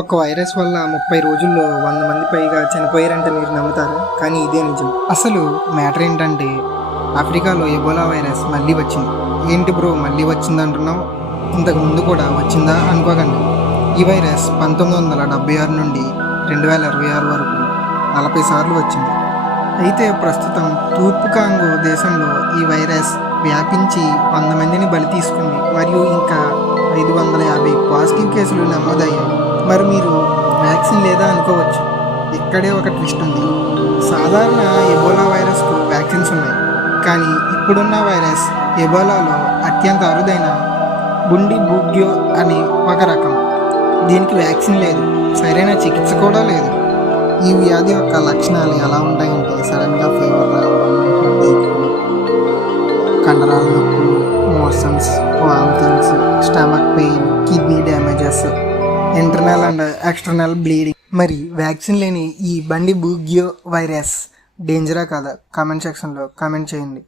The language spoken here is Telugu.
ఒక వైరస్ వల్ల 30 రోజుల్లో 100 మంది పైగా చనిపోయారంటే మీరు నమ్ముతారా? కానీ ఇదే నిజం. అసలు మ్యాటర్ ఏంటంటే ఆఫ్రికాలో ఎబోలా వైరస్ మళ్ళీ వచ్చింది. ఏంటి బ్రో మళ్ళీ వచ్చింది అంటున్నావు? ఇంతకు ముందు కూడా వచ్చిందా అనుకోకండి. ఈ వైరస్ 1976 నుండి 2026 వరకు 40 సార్లు వచ్చింది. అయితే ప్రస్తుతం తూర్పు కాంగో దేశంలో ఈ వైరస్ వ్యాపించి 100 మందిని బలి తీసుకుంది మరియు ఇంకా 550 పాజిటివ్ కేసులు నమోదయ్యాయి. మరి మీరు వ్యాక్సిన్ లేదా అనుకోవచ్చు. ఇక్కడే ఒక ట్విస్ట్ ఉంది. సాధారణ ఎబోలా వైరస్కు వ్యాక్సిన్స్ ఉన్నాయి, కానీ ఇప్పుడున్న వైరస్ ఎబోలాలో అత్యంత అరుదైన బుండి బూగ్యో అని ఒక రకం. దీనికి వ్యాక్సిన్ లేదు, సరైన చికిత్స కూడా లేదు. ఈ వ్యాధి యొక్క లక్షణాలు ఎలా ఉంటాయంటే సడన్గా ఫీవర్ రావడం, హెడేక్, కండరాల నొప్పులు, motions, vomitings, stomach pain, kidney damages, internal and external bleeding. మరి వ్యాక్సిన్ లేని ఈ బండి బూగ్యో వైరస్ డేంజరా కాదా? కామెంట్ సెక్షన్లో కామెంట్ చేయండి.